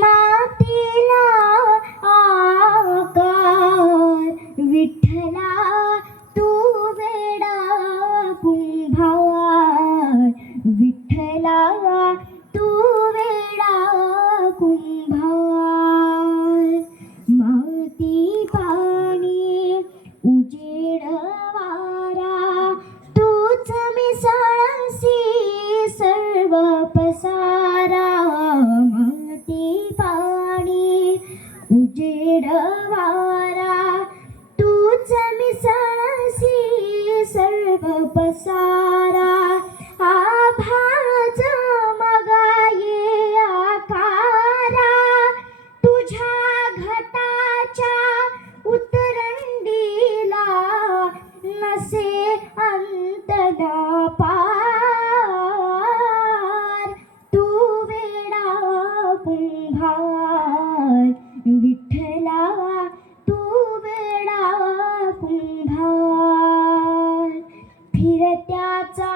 मातीला आकार विठ्ठला तू वेडा कुंभार विठ्ठला तू वेडा कुंभार माती पाणी उजेड वारा तूच मिसळसी सर्व पसारा माती पाणी उजेड वारा तूच मिसळसी सर्व पसारा आभाज मगाये आकारा तुझ्या घटाच्या उतरंडीला नसे अंतदा पार तू वेडा कुंभार विठ्ठला तू वेडा कुंभार फिरत्याचा